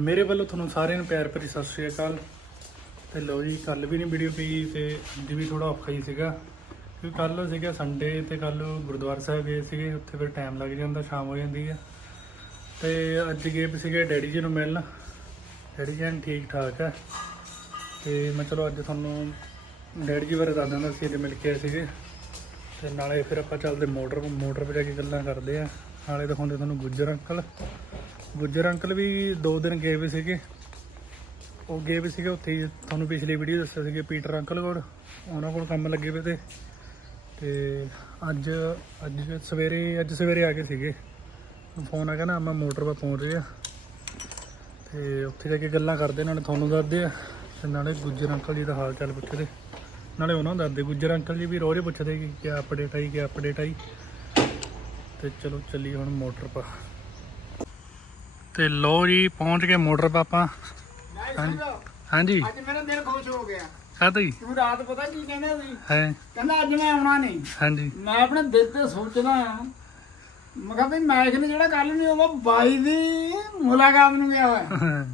ਮੇਰੇ ਵੱਲੋਂ ਤੁਹਾਨੂੰ ਸਾਰਿਆਂ ਨੂੰ ਪਿਆਰ ਭਰੀ ਸਤਿ ਸ਼੍ਰੀ ਅਕਾਲ। ਤੇ ਲੋ ਜੀ ਕੱਲ ਵੀ ਨਹੀਂ ਵੀਡੀਓ ਪਈ, ਤੇ ਅੱਜ ਵੀ ਥੋੜਾ ਔਖਾ ਹੀ ਸੀਗਾ। ਕਿਉਂਕਿ ਕੱਲ ਸੀਗਾ ਸੰਡੇ ਤੇ ਕੱਲ ਗੁਰਦੁਆਰਾ ਸਾਹਿਬ ਗਏ ਸੀਗੇ, ਉੱਥੇ ਫਿਰ ਟਾਈਮ ਲੱਗ ਜਾਂਦਾ, ਸ਼ਾਮ ਹੋ ਜਾਂਦੀ ਹੈ ਤੇ ਅੱਜ ਗਏ ਵੀ ਸੀਗੇ ਡੈਡੀ ਜੀ ਨੂੰ ਮਿਲਣ। ਡੈਡੀ ਜੀ ਠੀਕ ਠਾਕ ਹੈ ਤੇ ਮੈਂ ਚਲੋ ਅੱਜ ਤੁਹਾਨੂੰ ਡੈਡੀ ਜੀ ਬਾਰੇ ਦੱਸ ਦਿੰਦਾ ਸੀ, ਅੱਜ ਮਿਲ ਕੇ ਆਏ ਸੀਗੇ। ਤੇ ਨਾਲੇ ਫਿਰ ਆਪਾਂ ਚੱਲਦੇ ਮੋਟਰ ਮੋਟਰ 'ਤੇ ਜਾ ਕੇ ਗੱਲਾਂ ਕਰਦੇ ਆ। ਨਾਲੇ ਦਿਖਾਉਂਦੇ ਤੁਹਾਨੂੰ ਗੁੱਜਰ ਅੰਕਲ। ਗੁੱਜਰ ਅੰਕਲ ਵੀ 2 ਦਿਨ ਗਏ ਵੀ ਸੀਗੇ। ਉਹ ਗਏ ਵੀ ਸੀਗੇ ਉੱਥੇ ਹੀ। ਤੁਹਾਨੂੰ ਪਿਛਲੀ ਵੀਡੀਓ ਦੱਸਿਆ ਸੀਗੇ ਪੀਟਰ ਅੰਕਲ ਕੋਲ। ਉਹਨਾਂ ਕੋਲ ਕੰਮ ਲੱਗੇ ਪਏ ਤੇ। ਤੇ ਅੱਜ ਅੱਜ ਸਵੇਰੇ ਅੱਜ ਸਵੇਰੇ ਆ ਗਏ ਸੀਗੇ। ਫੋਨ ਆ ਗਿਆ ਨਾ, ਮੈਂ ਮੋਟਰ 'ਤੇ ਪਹੁੰਚ ਰਿਹਾ ਤੇ ਉੱਥੇ ਜਾ ਕੇ ਗੱਲਾਂ ਕਰਦੇ, ਨਾਲੇ ਤੁਹਾਨੂੰ ਦੱਸਦੇ ਆ। ਤੇ ਨਾਲੇ ਗੁੱਜਰ ਅੰਕਲ ਜੀ ਦਾ ਹਾਲ ਚਾਲ ਪੁੱਛਦੇ ਨਾਲੇ ਉਹਨਾਂ ਨੂੰ ਦੱਸਦੇ, ਗੁੱਜਰ ਅੰਕਲ ਜੀ ਵੀ ਰੋਜ਼ ਪੁੱਛਦੇ ਕਿ ਕੀ ਅਪਡੇਟ ਆਈ ਕੀ ਅਪਡੇਟ ਆਈ। ਤੇ ਚਲੋ ਚੱਲੀ ਹੁਣ ਮੋਟਰ ਪਾ। ਤੇ ਲੋ ਜੀ ਪਹੁੰਚ ਗਏ ਮੋਟਰ ਪਾ ਆਪਾਂ ਹਾਂਜੀ। ਅੱਜ ਮੇਰਾ ਦਿਲ ਖੁਸ਼ ਹੋ ਗਿਆ। ਕਾਹਤੋਂ ਜੀ? ਤੂੰ ਰਾਤ ਪਤਾ ਕੀ ਕਹਿੰਦਾ ਸੀ? ਹੈ। ਕਹਿੰਦਾ ਅੱਜ ਮੈਂ ਆਉਣਾ ਨਹੀਂ। ਹਾਂਜੀ। ਮੈਂ ਆਪਣੇ ਦਿਲ ਤੇ ਸੋਚਦਾ ਆ ਮੈਂ ਕਿਹਾ ਵੀ ਮੈਚ ਨੇ ਜਿਹੜਾ ਕੱਲ ਨਹੀਂ ਉਹ ਬਾਈ ਦੀ ਮੁਲਾਕਾਤ ਨੂੰ ਗਿਆ ਹੋਇਆ।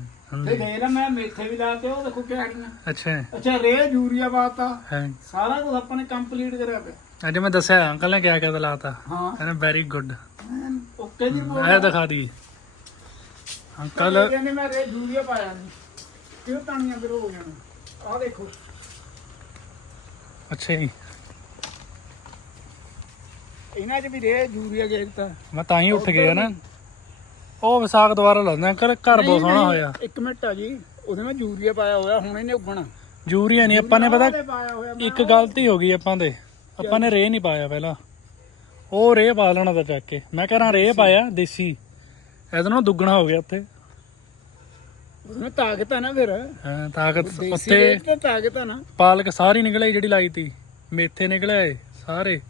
ਤੇ ਗਏ ਨਾ ਮੈਂ ਮੇਥੇ ਵੀ ਲਾਤੇ ਉਹ ਦੇਖੋ ਕਿਆ ਆੜੀਆਂ ਅੱਛਾ। ਅੱਛਾ ਰੇ ਯੂਰੀਆ ਬਾਤਾ ਹੈ। ਸਾਰਾ ਕੁਝ ਆਪਾਂ ਨੇ ਕੰਪਲੀਟ ਕਰਿਆ ਪਿਆ। ਅੱਜ ਮੈਂ ਦੱਸਿਆ ਅੰਕਲ ਨੇ ਕਿਆ ਕਿਆ ਲਾਤਾ। ਹਾਂ। ਕਹਿੰਦਾ ਵੈਰੀ ਗੁੱਡ ਓਕੇ ਬੋਲ। ਇਹ ਦਿਖਾ ਦੀ ਅੰਕਲ। ਕਹਿੰਦੇ ਮੈਂ ਰੇ ਯੂਰੀਆ ਪਾਇਆ ਨਹੀਂ ਕਿਉਂ ਤਾਣੀਆਂ ਫਿਰ ਹੋ ਜਾਣਾ ਆਹ ਦੇਖੋ। ਅੱਛਾ ਜੀ। ਇਹਨਾਂ 'ਚ ਵੀ ਰੇ ਯੂਰੀਆ ਗੇਰਤਾ ਮੈਂ ਤਾਂ ਹੀ ਉੱਠ ਗਿਆ ਨਾ। ਉਹ ਵਿਸਾਖ ਦੁਬਾਰਾ ਲਾਉਂਦਾ ਅੰਕਲ। ਘਰ ਬਹੁਤ ਸੋਹਣਾ ਹੋਇਆ। ਇੱਕ ਮਿੰਟ ਆ ਜੀ। ਉਹਦੇ ਮੈਂ ਯੂਰੀਆ ਪਾਇਆ ਹੋਇਆ ਹੁਣ ਇਹਨੇ ਉੱਗਣਾ। ਯੂਰੀਆ ਨਹੀਂ ਆਪਾਂ ਨੇ ਪਤਾ ਇੱਕ ਗਲਤੀ ਹੋ ਗਈ ਆਪਾਂ ਦੇ। ਆਪਾਂ ਨੇ ਰੇ ਨਹੀਂ ਪਾਇਆ ਪਹਿਲਾਂ। ਉਹ ਰੇ ਪਾ ਲੈਣਾ ਤਾਂ ਚੱਕ ਕੇ। ਮੈਂ ਕਹਿੰਦਾ ਰੇ ਪਾਇਆ ਦੇਸੀ। ਇਹਦੇ ਨਾਲ ਦੁੱਗਣਾ ਹੋ ਗਿਆ ਉੱਥੇ। ਉਹਨੇ ਤਾਕਤ ਆ ਨਾ ਫਿਰ। ਹਾਂ ਤਾਕਤ ਉੱਤੇ ਰੇਟ ਤੇ ਤਾਕਤ ਆ ਨਾ। ਪਾਲਕ ਸਾਰੀ ਨਿਕਲੇ ਜਿਹੜੀ ਲਾਈ ਤੀ। ਮੇਥੇ ਨਿਕਲੇ ਸਾਰੇ।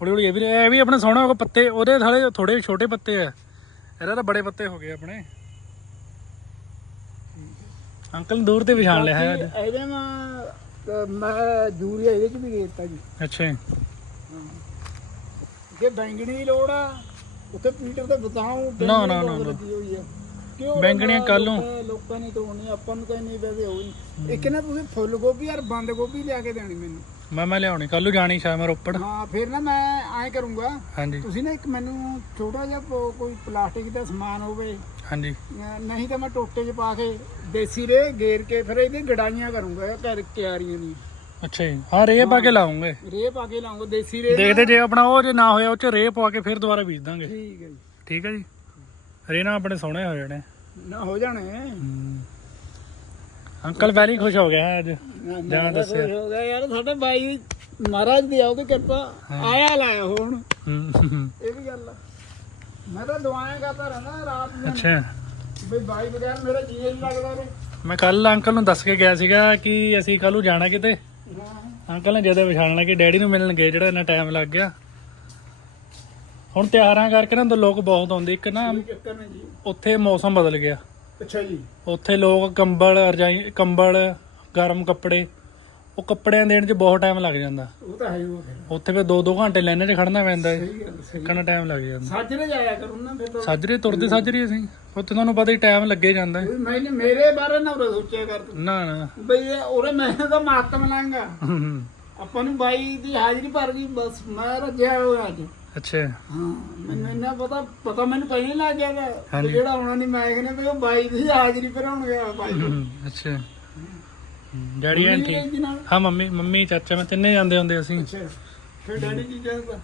ਹੌਲੀ ਹੌਲੀ ਇਹ ਵੀ ਇਹ ਵੀ ਆਪਣੇ ਸੋਹਣਾ ਹੋ ਗਏ ਪੱਤੇ। ਉਹਦੇ ਥਾਲੇ ਥੋੜੇ ਛੋਟੇ ਪੱਤੇ ਆ। ਇਹਦਾ ਤਾਂ ਬੜੇ ਪੱਤੇ ਹੋ ਗਏ ਆਪਣੇ। ਅੰਕਲ ਨੇ ਦੂਰ ਤੇ ਵਿਛਾਣ ਲਿਆ ਹੈ ਅੱਜ। ਇਹਦੇ ਮੈਂ ਅਹ ਮੈਂ ਇਹਦੇ ਚ ਵੀ ਗੇਰਤਾ ਜੀ। ਅੱਛਾ ਜੀ। ਜੇ ਬੈਂਗਣੀ ਦੀ ਲੋੜ ਆ ਉੱਥੇ ਪੀਟਰ ਤੇ ਬਤਾਉ ਨਾ, ਨਾ, ਨਾ, ਨਾ। ਕਿਉਂ ਬੈਂਗਣੀਆਂ ਕੱਲ੍ਹ ਨੂੰ। ਲੋਕਾਂ- ਲੋਕਾਂ ਨੇ ਤੋੜਨੀ ਆਪਾਂ ਨੂੰ ਤਾਂ ਇੰਨੀ ਵੈਸੇ ਹੋਈ ਇੱਕ ਨਾ ਤੁਸੀਂ ਫੁੱਲ ਗੋਭੀ ਯਾਰ ਬੰਦ ਗੋਭੀ ਲਿਆ ਕੇ ਦੇਣੀ ਮੈਨੂੰ। ਮੈਂ ਮੈਂ ਲਿਆਉਣੀ ਕੱਲ ਨੂੰ ਜਾਣੀ ਸ਼ਾਮ ਨੂੰ ਰੋਪੜ। ਹਾਂ ਫਿਰ ਨਾ ਮੈਂ ਐਂ ਕਰੂੰਗਾ ਹਾਂਜੀ। ਤੁਸੀਂ ਨਾ ਇੱਕ ਮੈਨੂੰ ਛੋਟਾ ਜਿਹਾ ਪੋ- ਕੋਈ ਪਲਾਸਟਿਕ ਦਾ ਸਮਾਨ ਹੋਵੇ। ਹਾਂਜੀ। ਅਹ ਨਹੀਂ ਤਾਂ ਮੈਂ ਟੋਟੇ 'ਚ ਪਾ ਕੇ ਦੇਸੀ ਰੇ ਗੇਰ ਕੇ ਫਿਰ ਇਹਦੀ ਗੜਾਈਆਂ ਕਰੂੰਗਾ ਘਰ ਕਿਆਰੀਆਂ ਦੀ ਅੱਛਾ ਜੀ। ਹਾਂ ਰੇ ਪਾ ਕੇ ਲਾਉਂਗੇ। ਰੇ ਪਾ ਕੇ ਲਾਉਂਗਾ ਦੇਸੀ ਰੇ ਦੇਖਦੇ ਜੇ ਆਪਣਾ ਉਹ ਜੇ ਨਾ ਹੋਇਆ ਉਹ ਚ ਰੇ ਪਵਾ ਕੇ ਫਿਰ ਦੁਬਾਰਾ ਬੀਜ ਦਾਂਗੇ। ਠੀਕ ਹੈ ਜੀ। ਠੀਕ ਹੈ ਜੀ? ਰੇ ਨਾ ਆਪਣੇ ਸੋਹਣੇ ਹੋ ਜਾਣੇ। ਨਾ ਹੋ ਜਾਣੇ। ਅੰਕਲ ਵੈਰੀ ਖੁਸ਼ ਹੋ ਗਿਆ ਅੱਜ। ਨਾ, ਜਾਂ ਮੈਂ ਤਾਂ ਦੱਸਿਆ। ਖੁਸ਼ ਹੋ ਗਿਆ ਯਾਰ ਸਾਡੇ ਬਾਈ ਮਹਾਰਾਜ ਦੀ ਆਉ ਕਿਰਪਾ ਆਇਆ ਲਾਇਆ ਹੁਣ। ਹਮ, ਇਹ ਵੀ ਗੱਲ ਆ। ਮੈਂ ਤਾਂ ਦੁਆਵਾਂ ਕਰਦਾ ਰਹਿੰਦਾ ਰਾਤ ਨੂੰ। ਅੱਛਾ। ਬਈ ਬਾਈ ਬਗੈਰ ਮੇਰਾ ਜੀ ਨਹੀਂ ਲੱਗਦਾ ਰੇ। ਮੈਂ ਕੱਲ ਅੰਕਲ ਨੂੰ ਦੱਸ ਕੇ ਗਿਆ ਸੀਗਾ ਕਿ ਅਸੀਂ ਕੱਲ ਨੂੰ ਜਾਣਾ ਕਿਤੇ। ਅੰਕਲ ਨੇ ਜਦੋਂ ਵਿਛਾਣ ਲੱਗੇ ਡੈਡੀ ਨੂੰ ਮਿਲਣ ਗਏ ਜਿਹੜਾ ਇੰਨਾ ਟਾਈਮ ਲੱਗ ਗਿਆ। ਹੁਣ ਤਿਆਰਾਂ ਕਰਕੇ ਨਾ ਤਾਂ ਲੋਕ ਬਹੁਤ ਆਉਂਦੇ ਇੱਕ ਨਾ ਕੋਈ ਚੱਕਰ ਨਹੀਂ ਜੀ। ਉੱਥੇ ਮੌਸਮ ਬਦਲ ਗਿਆ। ਅੱਛਾ ਜੀ। ਉੱਥੇ ਲੋਕ ਕੰਬਲ ਰਜਾਈ ਕੰਬਲ ਗਰਮ ਕੱਪੜੇ ਉਹ ਕੱਪੜਿਆਂ ਦੇਣ 'ਚ ਬਹੁਤ ਟਾਈਮ ਲੱਗ ਜਾਂਦਾ। ਉਹ ਤਾਂ ਹੈ ਹੀ ਉਹ ਫਿਰ ਉੱਥੇ ਫਿਰ 2-2 ਘੰਟੇ ਲਾਈਨਾਂ 'ਚ ਖੜਨਾ ਪੈਂਦਾ ਹੈ ਸਹੀ ਗੱਲ ਸਹੀ ਕਿੰਨਾ ਟਾਈਮ ਲੱਗ ਜਾਂਦਾ। ਸਾਜਰੇ ਜਾਇਆ ਕਰੂੰ ਨਾ ਫਿਰ ਤਾਂ। ਸਾਜਰੇ ਤੁਰਦੇ ਸਾਜਰੇ ਅਸੀਂ। ਉੱਥੇ ਤੁਹਾਨੂੰ ਪਤਾ ਹੀ ਟਾਈਮ ਲੱਗੇ ਜਾਂਦਾ। ਹੈ। ਵੀ ਮੈਨੇ ਮੇਰੇ ਬਾਰੇ ਨਾ ਉਰੇ ਸੋਚਿਆ ਕਰ ਤੂੰ। ਨਾ ਨਾ। ਬਈ ਇਹ ਉਰੇ ਮੈਂ ਤਾਂ ਮਾਤਮ ਲਾਂਗਾ। ਹਮ, ਆਪਾਂ ਨੂੰ ਬਾਈ ਦੀ ਹਾਜ਼ਰੀ ਭਰ ਗਈ ਬਸ ਮੈਂ ਰੱਜਿਆ ਹੋਇਆ ਅੱਜ। ਅੱਛਾ। ਹਾਂ ਮੈਨੂੰ ਇੰਨਾ ਪਤਾ ਪਤਾ ਮੈਨੂੰ ਪਹਿਲਾਂ ਲੱਗ ਗਿਆ ਵਾ ਕਿ ਹਾਂਜੀ। ਜਿਹੜਾ ਆਉਣਾ ਨਹੀਂ ਮੈਂ ਕਹਿੰਦਾ ਵੀ ਉਹ ਬਾਈ ਦੀ ਹਾਜ਼ਰੀ ਭਰਾਉਣ ਗਿਆ ਬਾਈ। ਹਮ, ਅੱਛਾ। ਹਮ, ਡੈਡੀ ਮੰਮੀ ਜੀ ਨਾਲ ਹਾਂ ਮੰਮੀ ਮੰਮੀ ਚਾਚਾ ਮੈਂ ਤਿੰਨੇ ਜਾਂਦੇ ਹੁੰਦੇ ਅਸੀਂ। ਅੱਛਾ। ਫਿਰ ਡੈਡੀ ਜੀ ਜਾਂਦਾ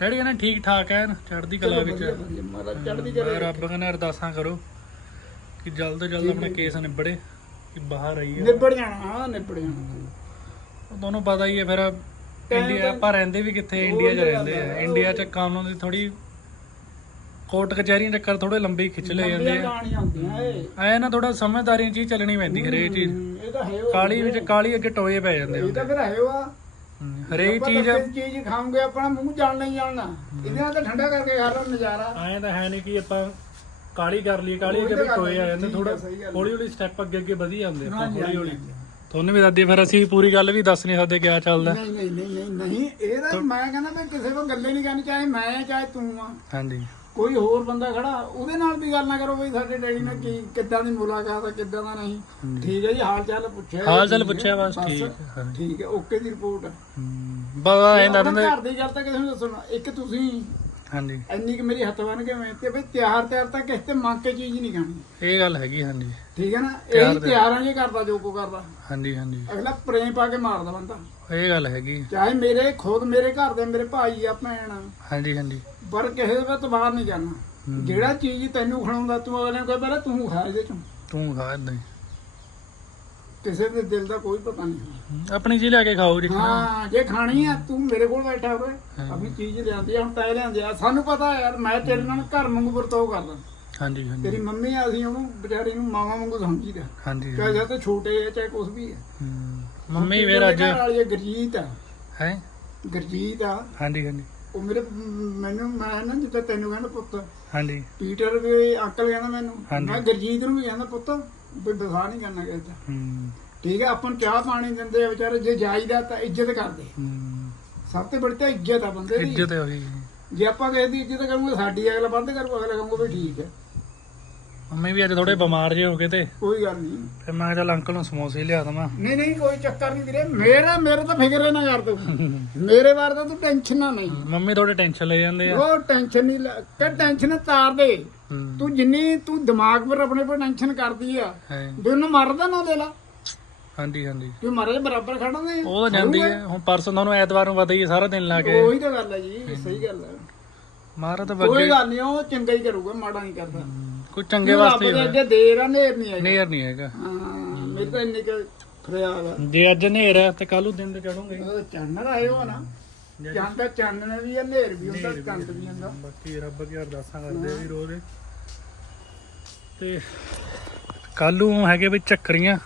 ਡੈਡੀ ਕਹਿੰਦੇ ਠੀਕ ਠਾਕ ਐ ਚੜ੍ਹਦੀ ਕਲਾ ਵਿੱਚ। ਮੈਂ ਰੱਬ ਕਹਿੰਦਾ ਅਰਦਾਸਾਂ ਕਰੋ ਕਿ ਜਲਦ ਤੋਂ ਜਲਦ ਆਪਣਾ ਕੇਸ ਨਿਬੜੇ ਕਿ ਬਾਹਰ ਆਈਏ। ਨਿਬੜ ਜਾਣਾ। ਹਾਂ ਨਿਬੜ ਜਾਣਾ। ਤੁਹਾਨੂੰ ਪਤਾ ਹੀ ਹੈ ਫਿਰ ਇੰਡੀਆ ਆਪਾਂ ਰਹਿੰਦੇ ਵੀ ਕਿੱਥੇ ਇੰਡੀਆ 'ਚ ਰਹਿੰਦੇ ਆ। ਇੰਡੀਆ 'ਚ ਕਾਨੂੰਨ ਦੀ ਥੋੜੀ ਕੋਰਟ ਕਚਹਿਰੀਆਂ ਚੱਕਰ ਥੋੜੇ ਲੰਬੇ ਖਿੱਚ ਲਏ ਜਾਂਦੇ ਆ। ਕਹਾਣੀਆਂ ਹੁੰਦੀਆਂ ਏ ਐ ਨਾ ਥੋੜਾ ਸਮਝਦਾਰੀ ਚ ਹੀ ਚੱਲਣੀ ਪੈਂਦੀ ਹਰੇਕ ਚੀਜ਼। ਹਮ, ਇਹ ਤਾਂ ਹੈ ਉਹ। ਕਾਲੀ ਵਿੱਚ ਕਾਲੀ ਅੱਗੇ ਟੋਏ ਪੈ ਜਾਂਦੇ ਇਹ ਤਾਂ ਫਿਰ ਹੈ ਉਹ ਆ। ਹਰੇਕ ਆਪਾਂ ਚੀਜ਼ ਤਾਂ ਕੋਈ ਚੀਜ਼ ਖਾਉਂਗੇ ਆਪਣਾ ਮੂੰਹ ਜਾਣਨਾ ਹੀ। ਜਾਣਨਾ ਇਹਦੇ ਨਾਲ ਤਾਂ ਠੰਡਾ ਕਰਕੇ ਖਾ ਲਓ ਨਜ਼ਾਰਾ। ਐਂ ਤਾਂ ਹੈ ਨਹੀਂ ਕਿ ਆਪਾਂ ਕਾਲੀ ਕਰ ਲਈਏ ਕਾਲੀ ਅੱਗੇ ਉਹੀ ਤਾਂ ਵੀ ਗੱਲ ਟੋਏ ਆ ਹੈ, ਜਾਂਦੇ ਠੀਕ ਥੋੜਾ ਸਹੀ ਗੱਲ। ਹੌਲੀ ਹੌਲੀ ਸਟੈਪ ਅੱਗੇ ਅੱਗੇ ਵਧੀ ਜਾਂਦੇ ਆਪਾਂ ਹਾਂਜੀ, ਹੌਲੀ ਹੌਲੀ ਹਾਂਜੀ। ਤੁਹਾਨੂੰ ਵੀ ਦੱਸਦੀ ਫਿਰ ਅਸੀਂ ਪੂਰੀ ਗੱਲ ਵੀ ਦੱਸ ਨਹੀਂ ਸਕਦੇ ਕਿਆ ਚੱਲਦਾ। ਨਹੀਂ ਨਹੀਂ ਨਹੀਂ ਨਹੀਂ ਨਹੀਂ ਇਹ ਤਾਂ ਮੈਂ ਕਹਿੰਦਾ ਵੀ ਕਿਸੇ ਕੋ ਗੱਲੇ ਨਹੀਂ ਕਰਨੀ ਚਾਹੇ ਮੈਂ ਚਾਹੇ ਤੂੰ ਆ। ਹਾਂਜੀ। ਕੋਈ ਹੋਰ ਬੰਦਾ ਖੜਾ ਉਹਦੇ ਨਾਲ ਵੀ ਗੱਲ ਨਾ ਕਰੋ ਬਈ ਸਾਡੇ ਡੈਡੀ ਨੇ ਕੀ ਕਿੱਦਾਂ ਦੀ ਮੁਲਾਕਾਤ ਹੈ ਕਿੱਦਾਂ ਦਾ ਨਹੀਂ। ਠੀਕ ਹੈ ਜੀ ਹਾਲ ਚਾਲ ਪੁੱਛਿਆ ਹਾਲ ਚਾਲ ਪੁੱਛਿਆ ਬਸ, ਠੀਕ ਹੈ। ਠੀਕ ਹੈ ਓਕੇ ਦੀ ਰਿਪੋਰਟ ਬਾਬਾ ਇਹ ਦਰਦ ਘਰ ਦੀ ਗੱਲ ਤਾਂ ਕਿਸੇ ਨੂੰ ਦੱਸਣਾ ਇੱਕ ਤੁਸੀਂ ਹਾਂਜੀ। ਇੰਨੀ ਕਿ ਮੇਰੀ ਹੱਥ ਬਨ ਕੇ ਮੈਂ ਤੇ ਬਈ ਤਿਆਰ ਤਿਆਰ ਤਾਂ ਕਿਸੇ ਤੇ ਮੰਗ ਕੇ ਚੀਜ਼ ਨਹੀਂ ਖਾਣੀ। ਇਹ ਗੱਲ ਹੈਗੀ ਹਾਂਜੀ। ਠੀਕ ਹੈ ਨਾ? ਇਹ ਤਿਆਰਾਂ ਜੇ ਕਰਦਾ ਜੋ ਕੋ ਕਰਦਾ। ਹਾਂਜੀ ਹਾਂਜੀ। ਅਗਲਾ ਪ੍ਰੇਮ ਪਾ ਕੇ ਮਾਰਦਾ ਬੰਦਾ। ਇਹ ਗੱਲ ਹੈਗੀ। ਚਾਹੇ ਮੇਰੇ ਖੁਦ ਮੇਰੇ ਘਰ ਦੇ ਮੇਰੇ ਭਾਈ ਆ ਭੈਣ। ਆ, ਹਾਂਜੀ ਹਾਂਜੀ। ਪਰ ਕਿਸੇ ਦਾ ਤਬਾਰ ਨਹੀਂ ਕਰਨਾ ਜਿਹੜਾ ਚੀਜ਼ ਤੈਨੂੰ ਖਿਲਾਉਂਦਾ ਤੂੰ ਅਗਲੇ ਨੂੰ ਕਹੇ ਪਹਿਲਾਂ ਤੂੰ ਖਾ ਇਹਦੇ ਚੋਂ। ਤੂੰ ਖਾ ਏਦਾਂ ਹੀ ਕਿਸੇ ਦੇ ਦਿਲ ਦਾ ਕੋਈ ਪਤਾ ਨਹੀਂ ਆਪਣੀ ਚੀਜ਼ ਲੈ ਕੇ ਖਾਓ ਜੀ। ਹਾਂ ਜੇ ਖਾਣੀ ਆ ਤੂੰ ਮੇਰੇ ਕੋਲ ਬੈਠਾ ਹੋਵੇ। ਆਪਣੀ ਚੀਜ਼ ਲਿਆਂਦੀ ਆ ਹੁਣ ਤੈ ਲਿਆਂਦੀ ਆ। ਸਾਨੂੰ ਪਤਾ ਯਾਰ ਮੈਂ ਤੇਰੇ ਨਾਲ ਘਰ ਵਾਂਗੂ ਵਰਤੋਂ ਕਰਦਾ। ਹਾਂਜੀ ਹਾਂਜੀ। ਤੇਰੀ ਮੰਮੀ ਆ ਅਸੀਂ ਉਹਨੂੰ ਵਿਚਾਰੀ ਨੂੰ ਮਾਵਾ ਵਾਂਗੂ ਸਮਝੀਦਾ। ਹਾਂਜੀ ਚਾਹੇ ਜਾਂ ਤੇ ਛੋਟੇ ਆ ਚਾਹੇ ਕੁਝ ਵੀ ਆ। ਮੰਮੀ ਫਿਰ ਅੱਜ ਗੁਰਜੀਤ ਆ। ਹੈ? ਗੁਰਜੀਤ ਆ। ਹਾਂਜੀ ਹਾਂਜੀ। ਉਹ ਮੇਰੇ ਮੈਨੂੰ ਮੈਂ ਨਾ ਜਿੱਦਾਂ ਤੈਨੂੰ ਕਹਿੰਦਾ ਪੁੱਤ। ਹਾਂਜੀ। ਪੀਟਰ ਵੀ ਅੰਕਲ ਕਹਿੰਦਾ ਮੈਨੂੰ। ਮੈਂ ਗੁਰਜੀਤ ਨੂੰ ਵੀ ਕਹਿੰਦਾ ਪੁੱਤ ਵੀ ਦਫਾ ਨਹੀਂ ਕਰਨਾ ਕਿਸੇ ਦਾ। ਠੀਕ ਹੈ ਆਪਾਂ ਨੂੰ ਚਾਹ ਪਾਣੀ ਦਿੰਦੇ ਆ ਵਿਚਾਰੇ ਜੇ ਜਾਈਦਾ ਤਾਂ ਇੱਜ਼ਤ ਕਰਦੇ। ਹਮ, ਸਭ ਤੋਂ ਬੜੀ ਤਾਂ ਇੱਜ਼ਤ ਆ ਬੰਦੇ ਦੀ। ਇੱਜ਼ਤ ਹੈ ਉਹੀ। ਜੇ ਆਪਾਂ ਕਿਸੇ ਦੀ ਇੱਜ਼ਤ ਕਰੂਗੇ ਸਾਡੀ ਅਗਲਾ ਵੱਧ ਕਰੂ ਅਗਲਾ ਕਹੂਗਾ ਵੀ ਠੀਕ ਹੈ ਮੰਮੀ ਵੀ ਅੱਜ ਥੋੜੇ ਬਿਮਾਰ ਜੇ ਹੋ ਗਏ ਤੇ। ਕੋਈ ਗੱਲ ਨਹੀਂ। ਫਿਰ ਮੈਂ ਚੱਲ ਅੰਕਲ ਨੂੰ ਸਮੋਸੇ ਲਿਆ ਦਵਾਂ। ਨਹੀਂ ਨਹੀਂ ਕੋਈ ਚੱਕਰ ਨਹੀਂ ਵੀਰੇ। ਮੇਰਾ ਮੇਰੇ ਤਾਂ ਫਿਕਰ ਨਾ ਕਰ ਤੂੰ। ਮੇਰੇ ਬਾਰੇ ਤਾਂ ਤੂੰ ਟੈਨਸ਼ਨ ਨਾ ਨਹੀਂ ਮੰਮੀ ਥੋੜੇ ਟੈਨਸ਼ਨ ਲੈ ਜਾਂਦੇ ਆ। ਉਹ ਟੈਨਸ਼ਨ ਨਹੀਂ ਲੈ ਕਿ ਟੈਨਸ਼ਨ ਤਾਰ ਦੇ। ਤੂੰ ਜਿੰਨੀ ਤੂੰ ਦਿਮਾਗ ਪਰ ਆਪਣੇ ਪਰ ਟੈਨਸ਼ਨ ਕਰਦੀ ਆ ਉਹਨੂੰ ਮਰਦਾ ਨਾ ਦੇ ਲਾ। ਹਾਂਜੀ ਹਾਂਜੀ। ਕਿ ਮਰੇ ਦੇ ਬਰਾਬਰ ਖੜਨੇ ਉਹ ਤਾਂ ਜਾਂਦੀ ਹੈ। ਹੁਣ ਪਰਸੋਂ ਤੁਹਾਨੂੰ ਐਤਵਾਰ ਨੂੰ ਪਤਾ ਹੀ ਸਾਰਾ ਦਿਨ ਲਾ ਕੇ। ਉਹੀ ਤਾਂ ਗੱਲ ਹੈ ਜੀ ਸਹੀ ਗੱਲ ਹੈ। ਮਾਰਾ ਤਾਂ ਕੋਈ ਗੱਲ ਨਹੀਂ ਉਹ ਚੰਗਾ ਹੀ ਕਰੂਗਾ ਮਾੜਾ ਨਹੀਂ ਕਰਦਾ। ਕੋਈ ਚੰਗੇ ਰੱਬ ਵਾਸਤੇ ਦੇ ਅੱਗੇ ਦੇਰ ਆ ਨੇਰ ਨਹੀਂ ਹੈਗਾ। ਨੇਰ ਨਹੀਂ ਹੈਗਾ। ਹਾਂ ਮੇਰੇ ਤਾਂ ਇੰਨੇ ਕੁ ਖਿਆਲ ਆ। ਜੇ ਅੱਜ ਹਨੇਰ ਹੈ ਤੇ ਕੱਲ ਨੂੰ ਦਿਨ ਤੇ ਚੜੂਗੇ ਉਹ ਚਾਨਣ ਆਏ ਹੋ ਨਾ ਚੰਦ ਦਾ ਚਾਨਣ ਵੀ ਆ ਨੇਰ ਵੀ ਹੁੰਦਾ ਚੰਦ ਵੀ ਹੁੰਦਾ। ਬਾਕੀ ਰੱਬ ਅੱਗੇ ਅਰਦਾਸਾਂ ਕਰਦੇ ਆ ਵੀ ਰੋਜ਼। ਤੇ ਕੱਲ ਨੂੰ ਹੈਗੇ ਵੀ ਚੱਕਰੀਆਂ।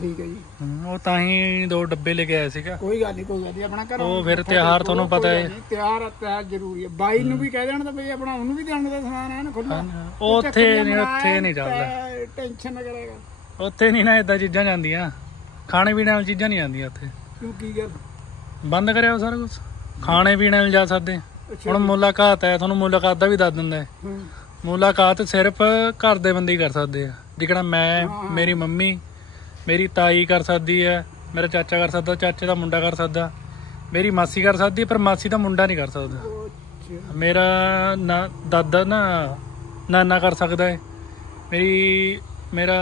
ਠੀਕ ਹੈ ਜੀ। ਹਮ, ਉਹ ਤਾਂ ਹੀ ਦੋ ਡੱਬੇ ਲੈ ਕੇ ਆਇਆ ਸੀਗਾ। ਕੋਈ ਗੱਲ ਨਹੀਂ ਕੋਈ ਗੱਲ ਨਹੀਂ ਆਪਣਾ ਘਰ ਉਹ ਫਿਰ ਤਿਉਹਾਰ ਤੁਹਾਨੂੰ ਪਤਾ ਹੈ। ਤਿਆਰ ਤਿਆਰ ਜ਼ਰੂਰੀ ਹੈ। ਬਾਈ ਨੂੰ ਵੀ ਕਹਿ ਦੇਣ ਤਾਂ ਬਈ ਆਪਣਾ ਉਹਨੂੰ ਵੀ ਦੇਣ ਦਾ ਸਮਾਨ ਹੈ ਨਾ ਖੁੱਲਾ ਉਹ ਉੱਥੇ ਨਹੀਂ ਉੱਥੇ ਨਹੀਂ ਚੱਲਦਾ। ਟੈਨਸ਼ਨ ਨਾ ਕਰੇਗਾ ਉੱਥੇ ਨਹੀਂ ਨਾ ਇਦਾਂ ਚੀਜ਼ਾਂ ਜਾਂਦੀਆਂ। ਖਾਣੇ ਪੀਣੇ ਵਾਲੀ ਚੀਜ਼ਾਂ ਨਹੀਂ ਜਾਂਦੀਆਂ ਉੱਥੇ। ਕਿਉਂ ਕੀ ਗੱਲ? ਬੰਦ ਕਰਿਆ ਉਹ ਸਾਰਾ ਕੁਝ ਖਾਣੇ ਪੀਣੇ ਵਾਲੀ ਜਾ ਸਕਦੇ। ਹੁਣ ਮੁਲਾਕਾਤ ਹੈ ਤੁਹਾਨੂੰ ਮੁਲਾਕਾਤ ਦਾ ਵੀ ਦੱਸ ਦਿੰਦਾ ਹੈ। ਹੂੰ। ਮੁਲਾਕਾਤ ਸਿਰਫ ਘਰ ਦੇ ਬੰਦੇ ਹੀ ਕਰ ਸਕਦੇ ਆ। ਜਿਹੜਾ ਮੈਂ ਮੇਰੀ ਮੰਮੀ ਮੇਰੀ ਤਾਈ ਕਰ ਸਕਦੀ ਹੈ ਮੇਰਾ ਚਾਚਾ ਕਰ ਸਕਦਾ ਚਾਚੇ ਦਾ ਮੁੰਡਾ ਕਰ ਸਕਦਾ ਮੇਰੀ ਮਾਸੀ ਕਰ ਸਕਦੀ ਹੈ ਪਰ ਮਾਸੀ ਦਾ ਮੁੰਡਾ ਨਹੀਂ ਕਰ ਸਕਦਾ। ਮੇਰਾ ਨਾ ਦਾਦਾ ਨਾ ਨਾਨਾ ਕਰ ਸਕਦਾ ਹੈ ਮੇਰੀ ਮੇਰਾ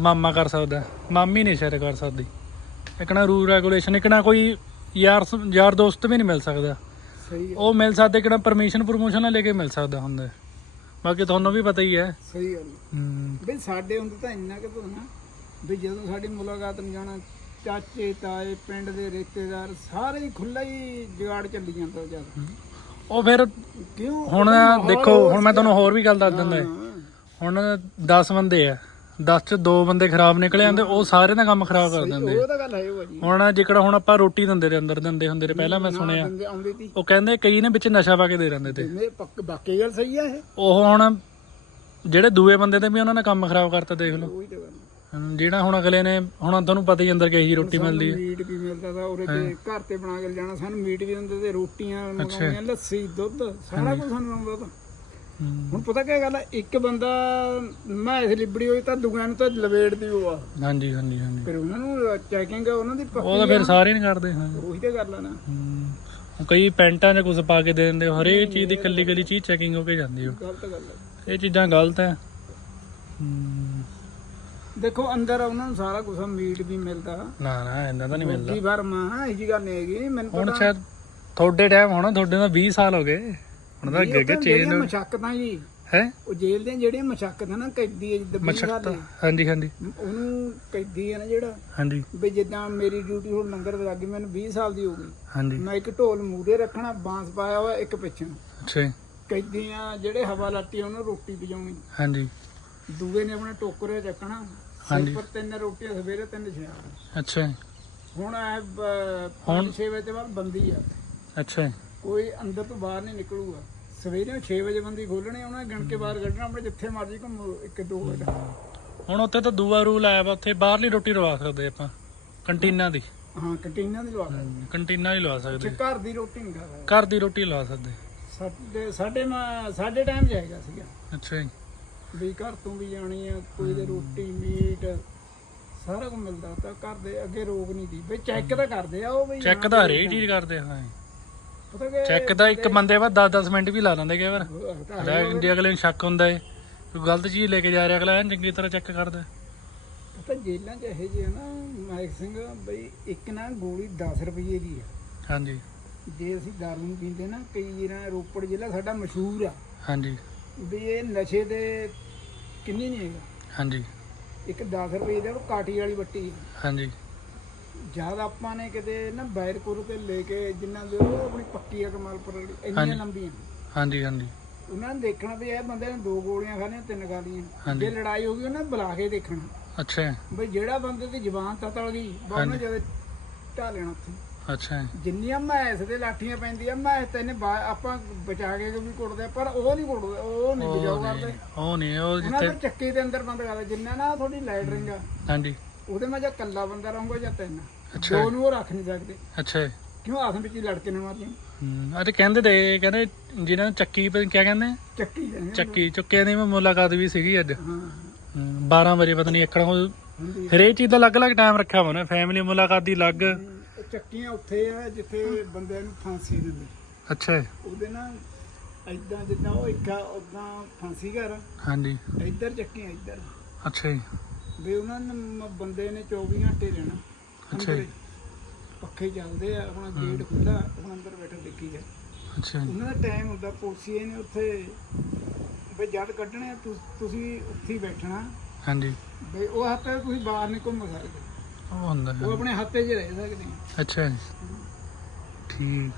ਮਾਮਾ ਕਰ ਸਕਦਾ। ਮਾਮੀ ਨਹੀਂ ਸ਼ਾਇਦ ਕਰ ਸਕਦੀ। ਇੱਕ ਨਾ ਰੂਲ ਰੈਗੂਲੇਸ਼ਨ ਇੱਕ ਨਾ ਕੋਈ ਯਾਰ ਯਾਰ ਦੋਸਤ ਵੀ ਨਹੀਂ ਮਿਲ ਸਕਦਾ। ਸਹੀ ਹੈ। ਉਹ ਮਿਲ ਸਕਦੇ ਕਿਹੜਾ ਪਰਮਿਸ਼ਨ ਪ੍ਰਮੋਸ਼ਨ ਨਾਲ ਲੈ ਕੇ ਮਿਲ ਸਕਦਾ ਹੁੰਦਾ। ਬਾਕੀ ਤੁਹਾਨੂੰ ਵੀ ਪਤਾ ਹੀ ਹੈ। ਸਹੀ ਗੱਲ ਵੀ ਸਾਡੇ ਹੁੰਦੇ ਤਾਂ ਇੰਨਾ ਕਿ ਨਾ ਵੀ ਜਦੋਂ ਸਾਡੀ ਮੁਲਾਕਾਤ ਨੂੰ ਜਾਣਾ ਚਾਚੇ ਤਾਏ ਪਿੰਡ ਦੇ ਰਿਸ਼ਤੇਦਾਰ ਸਾਰੇ ਹੀ ਖੁੱਲਾ ਹੀ ਜੁਗਾੜ ਚੱਲੀ ਜਾਂਦਾ ਜਦ ਉਹ ਫਿਰ ਕਿਉਂ? ਹੁਣ ਦੇਖੋ ਹੁਣ ਮੈਂ ਤੁਹਾਨੂੰ ਹੋਰ ਵੀ ਗੱਲ ਦੱਸ ਦਿੰਦਾ। ਹਾਂ। ਹੁਣ 10 ਬੰਦੇ ਆ 10 ਚ ਦੋ ਬੰਦੇ ਖਰਾਬ ਨਿਕਲੇ ਜਾਂਦੇ ਉਹ ਸਾਰੇ ਦਾ ਕੰਮ ਖਰਾਬ ਕਰ ਦਿੰਦੇ ਉਹ ਤਾਂ ਗੱਲ ਹੈ ਉਹ ਜੀ। ਹੁਣ ਜਿਹੜਾ ਹੁਣ ਆਪਾਂ ਰੋਟੀ ਦਿੰਦੇ ਦੇ ਅੰਦਰ ਦਿੰਦੇ ਹੁੰਦੇ ਨੇ ਪਹਿਲਾਂ ਮੈਂ ਸੁਣਿਆ। ਉਹ ਕਹਿੰਦੇ ਕਈ ਨੇ ਵਿੱਚ ਨਸ਼ਾ ਪਾ ਕੇ ਦੇ ਦਿੰਦੇ ਤੇ। ਪੱਕ ਬਾਕੀ ਗੱਲ ਸਹੀ ਆ ਇਹ। ਉਹ ਹੁਣ ਜਿਹੜੇ ਦੂਏ ਬੰਦੇ ਤੇ ਵੀ ਉਹਨਾਂ ਨੇ ਕੰਮ ਖਰਾਬ ਕਰਤਾ ਦੇਖ ਲਓ। ਜਿਹੜਾ ਹੁਣ ਅਗਲੇ ਨੇ ਹੁਣ ਤੁਹਾਨੂੰ ਪਤਾ ਹੀ ਅੰਦਰ ਕਹੀ ਰੋਟੀ ਮਿਲਦੀ ਹੈ ਮੀਟ ਵੀ ਮਿਲਦਾ ਤਾਂ ਉਰੇ ਤੇ ਘਰ ਤੇ ਬਣਾ ਕੇ ਜਾਣਾ ਸਾਨੂੰ ਮੀਟ ਵੀ ਦਿੰਦੇ ਤੇ ਰੋਟੀਆਂ ਮੰਗਾਉਣੀਆਂ ਲੱਸੀ ਦੁੱਧ ਸਾਰਾ ਕੁਝ ਸਾਨੂੰ ਆਉਂਦਾ ਤਾਂ। ਹੁਣ ਪਤਾ ਕੀ ਗੱਲ ਹੈ ਇੱਕ ਬੰਦਾ ਮੈਂ ਇਸ ਲਿਬੜੀ ਹੋਈ ਤਾਂ ਦੂਜਿਆਂ ਨੂੰ ਤਾਂ ਲਵੇੜਦੀ ਉਹ ਆ। ਹਾਂਜੀ ਹਾਂਜੀ ਹਾਂਜੀ। ਫਿਰ ਉਹਨਾਂ ਨੂੰ ਚੈਕਿੰਗ ਉਹਨਾਂ ਦੀ ਪੱਕੀ ਉਹ ਤਾਂ ਫਿਰ ਸਾਰੇ ਨਹੀਂ ਕਰਦੇ ਹਾਂ। ਉਹੀ ਤਾਂ ਗੱਲ ਆ ਨਾ। ਕਈ ਪੈਂਟਾਂ 'ਚ ਕੁਝ ਪਾ ਕੇ ਦੇ ਦਿੰਦੇ ਹਰੇਕ ਚੀਜ਼ ਦੀ ਕੱਲੀ ਕੱਲੀ ਚੀਜ਼ ਚੈਕਿੰਗ ਹੋ ਕੇ ਜਾਂਦੀ ਉਹ ਗਲਤ ਗੱਲ ਹੈ ਇਹ ਚੀਜ਼ਾਂ ਗਲਤ ਹੈ ਦੇਖੋ ਅੰਦਰ ਉਹਨਾਂ ਨੂੰ ਸਾਰਾ ਕੁਝ ਮੀਟ ਵੀ ਮਿਲਦਾ। ਨਾ ਨਾ ਇੰਨਾ ਤਾਂ ਨਹੀਂ ਮਿਲਦਾ। ਕੀ ਵਰਮਾ ਇਹ ਜੀ ਗੱਲ ਨਹੀਂ ਹੈਗੀ। ਮੈਨੂੰ ਹੁਣ ਪਤਾ ਸ਼ਾਇਦ ਤੁਹਾਡੇ ਟਾਈਮ ਹੋਣਾ ਤੁਹਾਡੇ ਨਾਲ 20 ਸਾਲ ਹੋ ਗਏ। ਹੁਣ ਤਾਂ ਅੱਗੇ ਅੱਗੇ ਚੇਂਜ ਮਸ਼ੱਕਤਾਂ ਜੀ। ਹੈ? ਉਹ ਜੇਲ੍ਹ ਦੀਆਂ ਜਿਹੜੀਆਂ ਮਸ਼ੱਕਤਾਂ ਨਾ ਕੈਦੀ ਹੈ ਜਿੱਦਾਂ ਮਸ਼ਕਤਾ। ਹਾਂਜੀ ਹਾਂਜੀ। ਉਹਨੂੰ ਕੈਦੀ ਹੈ ਨਾ ਜਿਹੜਾ ਹਾਂਜੀ। ਵੀ ਜਿੱਦਾਂ ਮੇਰੀ ਡਿਊਟੀ ਹੁਣ ਲੰਗਰ ਦੇ ਲੱਗੀ ਮੈਨੂੰ 20 ਸਾਲ ਦੀ ਹੋ ਗਈ। ਹਾਂਜੀ। ਮੈਂ ਇੱਕ ਢੋਲ ਮੂਰੇ ਰੱਖਣਾ ਬਾਂਸ ਪਾਇਆ ਹੋਇਆ ਇੱਕ ਪਿੱਛੇ ਅੱਛਾ ਕੈਦੀਆਂ ਜਿਹੜੇ ਹਵਾ ਲਾਟੀ ਉਹਨੂੰ ਰੋਟੀ ਪਜਾਉਣੀ। ਹਾਂਜੀ। ਦੂਏ ਨੇ ਆਪਣਾ ਟੋਕਰੇ ਚੱਕਣਾ। ਹਾਂਜੀ। ਸਿਰ ਪਰ ਤਿੰਨ ਰੋਟੀਆਂ ਸਵੇਰੇ ਤਿੰਨ ਸ਼ਾਮ। ਅੱਛਾ ਜੀ, ਹੁਣ ਐ ਹੁਣ? 6 ਵਜੇ ਤੋਂ ਬਾਅਦ ਬੰਦੀ ਆ। ਅੱਛਾ ਜੀ, ਕੋਈ ਅੰਦਰ ਤੋਂ ਬਾਹਰ ਨਹੀਂ ਨਿਕਲੂਗਾ। ਸਵੇਰੇ 6 ਵਜੇ ਬੰਦੀ ਖੋਲਣੀ ਉਹਨਾਂ ਗਿਣ ਕੇ ਬਾਹਰ ਕੱਢਣਾ ਆਪਣੇ ਜਿੱਥੇ ਮਰਜ਼ੀ ਘੁੰਮੋ ਇੱਕ ਦੋ ਵਜੇ ਹੁਣ ਉੱਥੇ ਤਾਂ ਦੂਆ ਰੂਲ ਆਇਆ ਵਾ ਉੱਥੇ ਬਾਹਰਲੀ ਰੋਟੀ ਲਵਾ ਸਕਦੇ ਆਪਾਂ ਕੰਟੀਨਾਂ ਦੀ। ਹਾਂ ਕੰਟੀਨਾਂ ਦੀ ਲਵਾ ਕੰਟੀਨਾਂ ਹੀ ਲਵਾ ਸਕਦੇ। ਤੇ ਘਰ ਦੀ ਰੋਟੀ ਨਹੀਂ ਸਕਦਾ। ਘਰ ਦੀ ਰੋਟੀ ਲਵਾ ਸਕਦੇ। ਸਾਡੇ ਸਾਡੇ ਮਾ ਸਾਡੇ ਟਾਈਮ ਜਾਏਗਾ ਸੀਗਾ। ਅੱਛਾ ਜੀ। ਵੀ ਘਰ ਤੋਂ ਵੀ ਜਾਣੀ ਆ ਕੋਈ ਦੇ ਰੋਟੀ ਮੀਟ ਸਾਰਾ ਕੁਝ ਮਿਲਦਾ ਤਾਂ ਘਰ ਦੇ ਅੱਗੇ ਰੋਗ ਨਹੀਂ ਦੀ। ਬਈ ਚੈੱਕ ਤਾਂ ਕਰਦੇ ਆ ਉਹ ਬਈ ਚੈੱਕ ਹਾਂ ਦਾ ਵੀ ਰੇ ਚੀਜ਼ ਕਰਦੇ ਹਾਂ। ਪਤਾ ਕਿ ਚੈੱਕ ਦਾ ਇੱਕ ਬੰਦੇ ਬਾਅਦ 10-10 ਮਿੰਟ ਵੀ ਲਾ ਲੈਂਦੇ ਕਈ ਵਾਰ। ਤਾਂ ਹੈ ਅਗਲਾ ਨੂੰ ਸ਼ੱਕ ਹੁੰਦਾ ਏ ਕੋਈ ਗਲਤ ਚੀਜ਼ ਲੈ ਕੇ ਜਾ ਰਿਹਾ ਅਗਲਾ ਐਨ ਚੰਗੀ ਤਰ੍ਹਾਂ ਚੈੱਕ ਕਰਦਾ। ਪਤਾ ਜੇਲਾਂ 'ਚ ਇਹੋ ਜਿਹੇ ਨਾ ਮਾਇਕ ਸਿੰਘ ਬਈ ਇੱਕ ਨਾ ਗੋਲੀ 10 ਰੁਪਏ ਦੀ ਆ। ਹਾਂਜੀ। ਜੇ ਅਸੀਂ ਦਾਰੂ ਪੀਂਦੇ ਨਾ ਕਈ ਜਿਹੜਾ ਰੋਪੜ ਜ਼ਿਲ੍ਹਾ ਸਾਡਾ ਮਸ਼ਹੂਰ ਆ। ਹਾਂਜੀ। ਵੀ ਇਹ ਨਸ਼ੇ ਦੇ ਕਿੰਨੀ ਨਹੀਂ ਹੈਗਾ। ਹਾਂਜੀ। ਇੱਕ 10 ਰੁਪਏ ਦਾ ਉਹ ਕਾਟੀ ਵਾਲੀ ਬੱਟੀ। ਹਾਂਜੀ। ਜਦ ਆਪਾਂ ਨੇ ਕਿਤੇ ਨਾ ਬੈਰਕੁਰ ਤੇ ਲੈ ਕੇ ਜਿੰਨਾਂ ਦੇ ਉਹ ਆਪਣੀ ਪੱਕੀ ਆ ਕਮਾਲਪੁਰ ਵਾਲੀ ਇੰਨੀਆਂ ਹਾਂਜੀ। ਲੰਬੀਆਂ। ਹਾਂਜੀ ਹਾਂਜੀ। ਉਹਨਾਂ ਨੇ ਦੇਖਣਾ ਵੀ ਇਹ ਬੰਦੇ ਨੇ ਦੋ ਗੋਲੀਆਂ ਖਾਣੀਆਂ ਤਿੰਨ ਖਾ ਲਈਆਂ ਹਾਂਜੀ। ਜੇ ਲੜਾਈ ਹੋ ਗਈ ਉਹਨਾਂ ਨੇ ਬੁਲਾ ਕੇ ਦੇਖਣਾ। ਅੱਛਾ। ਬਈ ਜਿਹੜਾ ਬੰਦੇ ਦੀ ਜ਼ਬਾਨ ਤਤਲ ਗਈ ਬਾ ਉਹਨੇ ਹਾਂਜੀ। ਜਦ ਢਾ ਲੈਣਾ ਉੱਥੇ। ਅੱਛਾ ਜਿੰਨੀਆਂ ਮੈਸ ਦੇ ਲਾਠੀਆਂ ਪੈਂਦੀਆਂ ਮੈਸ ਤੇ ਇਹਨੇ ਆਪਾਂ ਬਚਾ ਕੇ ਵੀ ਕੁੱਟਦੇ ਪਰ ਉਹ ਨਹੀਂ ਕੁੱਟਦੇ ਉਹ ਨਹੀਂ ਬਚਾਓ ਉਹ ਕਰਦੇ। ਉਹ ਨਹੀਂ ਉਹ ਜਿੱਥੇ ਚੱਕੇ ਦੇ ਅੰਦਰ ਬੰਦ ਕਰਦੇ ਜਿੰਨਾ ਨਾ ਤੁਹਾਡੀ ਲਾਈਟ ਰਿੰਗ ਆ। ਹਾਂਜੀ। ਉਹਦੇ ਮੈਂ ਜਾਂ ਕੱਲਾ ਬੰਦਾ ਰਹੂੰਗਾ ਜਾਂ ਤਿੰਨ। ਅੱਛਾ। ਦੋ ਨੂੰ ਉਹ ਰੱਖ ਨਹੀਂ ਸਕਦੇ। ਅੱਛਾ। ਕਿਉਂ ਆਸ ਵਿੱਚ ਹੀ ਲੜਕੇ ਨੇ ਮਾਰਨੀ ਹੂੰ ਅਤੇ ਕਹਿੰਦੇ ਤੇ ਕਹਿੰਦੇ ਜਿਨ੍ਹਾਂ ਨੂੰ ਚੱਕੀ ਪਤਾ ਕਿਆ ਕਹਿੰਦੇ? ਚੱਕੀ। ਚੱਕੀ ਚੁੱਕਿਆਂ ਦੀ ਮੈਂ ਮੁਲਾਕਾਤ ਵੀ ਸੀਗੀ ਅੱਜ। ਹਾਂ। ਹੂੰ, 12 ਵਜੇ ਪਤਾ ਨਹੀਂ ਇੱਕੜਾ ਇਹ ਚੀਜ਼ ਦਾ ਅਲੱਗ-ਅਲੱਗ ਟਾਈਮ ਰੱਖਿਆ ਹੋਣਾ ਫੈਮਿਲੀ ਮੁਲਾਕਾਤ ਦੀ ਅਲੱਗ। ਚੱਕੀਆਂ ਉੱਥੇ ਆ ਜਿੱਥੇ ਬੰਦਿਆਂ ਨੂੰ ਫਾਂਸੀ ਦਿੰਦੇ। ਅੱਛਾ ਜੀ, ਉਹਦੇ ਨਾਲ ਐਦਾਂ ਜਿੱਦਾਂ ਉਹ ਇੱਕ ਉਦਾਂ ਫਾਂਸੀ ਘਰ ਹਾਂਜੀ। ਇੱਧਰ ਚੱਕੀਆਂ ਇੱਧਰ। ਅੱਛਾ ਜੀ। ਵੀ ਉਹਨਾਂ ਨੇ ਮ- ਬੰਦੇ ਨੇ 24 ਘੰਟੇ ਰਹਿਣਾ। ਅੱਛਾ ਜੀ। ਅੰਦਰੇ। ਪੱਖੇ ਚੱਲਦੇ ਆ ਆਪਣਾ ਗੇਟ ਖੁੱਲਾ ਆਪਣਾ ਅੰਦਰ ਬੈਠਾ ਦੇਖੀ ਜਾ। ਅੱਛਾ ਜੀ, ਉਹਨਾਂ ਦਾ ਟਾਈਮ ਹੁੰਦਾ ਪੁਲਸੀਏ ਨੇ ਉੱਥੇ ਵੀ ਜਦ ਕੱਢਣੇ ਆ, ਤੁਸੀਂ ਉੱਥੇ ਹੀ ਬੈਠਣਾ। ਹਾਂਜੀ। ਵੀ ਉਹ ਹੱਥ ਤੁਸੀਂ ਬਾਹਰ ਨਹੀਂ ਘੁੰਮ ਸਕਦੇ। ਉਹ ਹੁੰਦਾ ਹੈ। ਉਹ ਆਪਣੇ ਹੱਥੇ 'ਚ ਰਹਿ ਸਕਦੇ ਆ। ਅੱਛਾ ਜੀ। ਠੀਕ।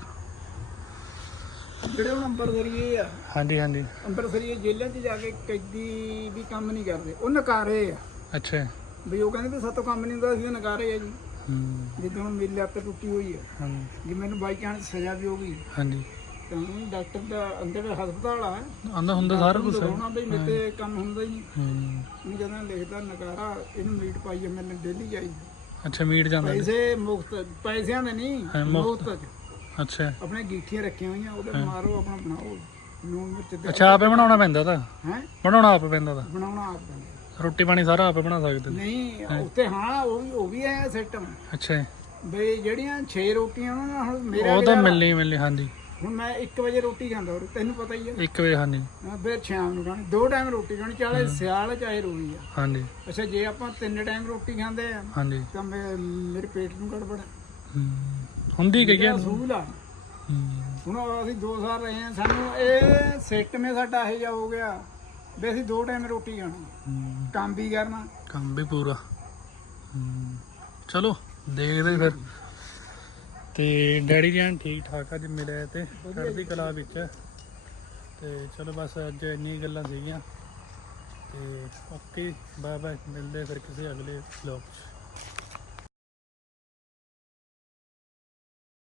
ਜਿਹੜੇ ਹੁਣ ਅੰਬਰਸਰੀਏ ਆ ਹਾਂਜੀ ਹਾਂਜੀ। ਅੰਬਰਸਰੀਏ ਜੇਲ੍ਹਾਂ 'ਚ ਜਾ ਕੇ ਕੈਦੀ ਵੀ ਕੰਮ ਨਹੀਂ ਕਰਦੇ ਉਹ ਨਕਾਰੇ ਆ। ਅੱਛਾ। ਜੀ, ਵੀ ਉਹ ਕਹਿੰਦੇ ਵੀ ਸਾਤੋਂ ਕੰਮ ਨਹੀਂ ਹੁੰਦਾ ਅਸੀਂ ਨਕਾਰੇ ਆ ਜੀ। ਹੂੰ। ਜਿੱਦਾਂ ਹੁਣ ਮੇਰੀ ਲੱਤ ਟੁੱਟੀ ਹੋਈ ਆ। ਹਾਂਜੀ ਜੇ ਮੈਨੂੰ ਬਾਈ ਚਾਂਸ ਸਜ਼ਾ ਵੀ ਹੋ ਗਈ ਹਾਂਜੀ। ਤਾਂ ਡਾਕਟਰ ਦਾ ਅੰਦਰ ਹਸਪਤਾਲ ਆ। ਆਂਦਾ ਹੁੰਦਾ ਸਾਰਾ ਕੁਝ ਦਿਖਾਉਣਾ ਬਈ ਮੇਤੇ ਕੰਮ ਹੁੰਦਾ ਹੀ ਨਹੀਂ। ਹੂੰ। ਉਹਨੂੰ ਜਦੋਂ ਲਿਖਦਾ ਨਕਾਰਾ ਇਹਨੂੰ ਮੀਟ ਪਾਈ ਆ ਮੈਨੂੰ ਡੇਲੀ ਚਾਹੀਦੀ ਅੱਛਾ ਮੀਟ ਜਾਂਦਾ ਜੀ। ਪੈਸੇ ਮੁਫਤ ਪੈਸਿਆਂ ਦੇ ਨਹੀਂ ਮੁਫ਼ਤ। ਅੱਛਾ ਆਪਣੇ ਗੀਠੀਆਂ ਰੱਖੀਆਂ ਹੋਈਆਂ ਉਹਦੇ ਮਾਰੋ ਆਪਣਾ ਬਣਾਓ ਨੂਨ ਮਿਰਚ ਦੇ ਅੱਛਾ ਆਪੇ ਬਣਾਉਣਾ ਪੈਂਦਾ ਤਾਂ ਹੈ ਬਣਾਉਣਾ ਆਪ ਪੈਂਦਾ ਤਾਂ ਬਣਾਉਣਾ ਆਪ ਪੈਂਦਾ। ਰੋਟੀ ਪਾਣੀ ਸਾਰਾ ਆਪੇ ਬਣਾ ਸਕਦੇ ਨੇ। ਨਹੀਂ ਉੱਤੇ ਹਾਂ ਉਹ ਵੀ ਉਹ ਵੀ ਹੈ ਸਿਸਟਮ ਅੱਛਾ ਜੀ। ਬਈ ਜਿਹੜੀਆਂ 6 ਰੋਟੀਆਂ ਉਹਨਾਂ ਨਾਲ ਹੁਣ ਮੇਰਾ ਉਹ ਤਾਂ ਮਿਲਣੀ ਮਿਲਣੀ ਹਾਂਜੀ ਹੁਣ ਮੈਂ 1 ਵਜੇ ਰੋਟੀ ਖਾਂਦਾ ਹੋਰ ਤੈਨੂੰ ਪਤਾ ਹੀ ਹੈ ਇੱਕ ਵਜੇ ਹਾਂਜੀ ਹਾਂ, ਫਿਰ ਸ਼ਾਮ ਨੂੰ ਖਾਣੀ ਦੋ ਟਾਈਮ ਰੋਟੀ ਖਾਣੀ ਚਾਹੇ ਸਿਆਲ ਚਾਹੇ ਰੋਈ ਆ। ਹਾਂਜੀ। ਅੱਛਾ ਜੇ ਆਪਾਂ ਤਿੰਨ ਟਾਈਮ ਰੋਟੀ ਖਾਂਦੇ ਆ ਹਾਂਜੀ। ਤਾਂ ਮੈਂ- ਮੇਰੇ ਪੇਟ ਨੂੰ ਗੜਬੜ ਹੂੰ। ਹੁੰਦੀ ਇਹ ਹੈ ਅਸੂਲ ਆ। ਹੁਣ ਅਸੀਂ 2 ਸਾਲ ਰਹੇ ਆ ਸਾਨੂੰ ਇਹ ਸਿਸਟਮ ਸਾਡਾ ਇਹ ਜਿਹਾ ਹੋ ਗਿਆ ਵੀ ਅਸੀਂ ਦੋ ਟਾਈਮ ਰੋਟੀ ਖਾਣੀ। ਕੰਮ ਵੀ ਕਰਨਾ। ਕੰਮ ਵੀ ਪੂਰਾ। ਚਲੋ ਦੇਖਦੇ ਫਿਰ। ਤੇ ਡੈਡੀ ਜੀ ਠੀਕ ਠਾਕ ਅੱਜ ਮਿਲਿਆ ਤੇ, ਚੜ੍ਹਦੀ ਕਲਾ ਵਿੱਚ। ਤੇ ਚਲੋ ਬਸ ਅੱਜ ਇੰਨੀ ਗੱਲਾਂ ਸੀਗੀਆਂ। ਤੇ ਓਕੇ ਬਾਏ ਬਾਏ ਮਿਲਦੇ ਫਿਰ ਕਿਸੇ ਅਗਲੇ ਵਲੌਗ 'ਚ।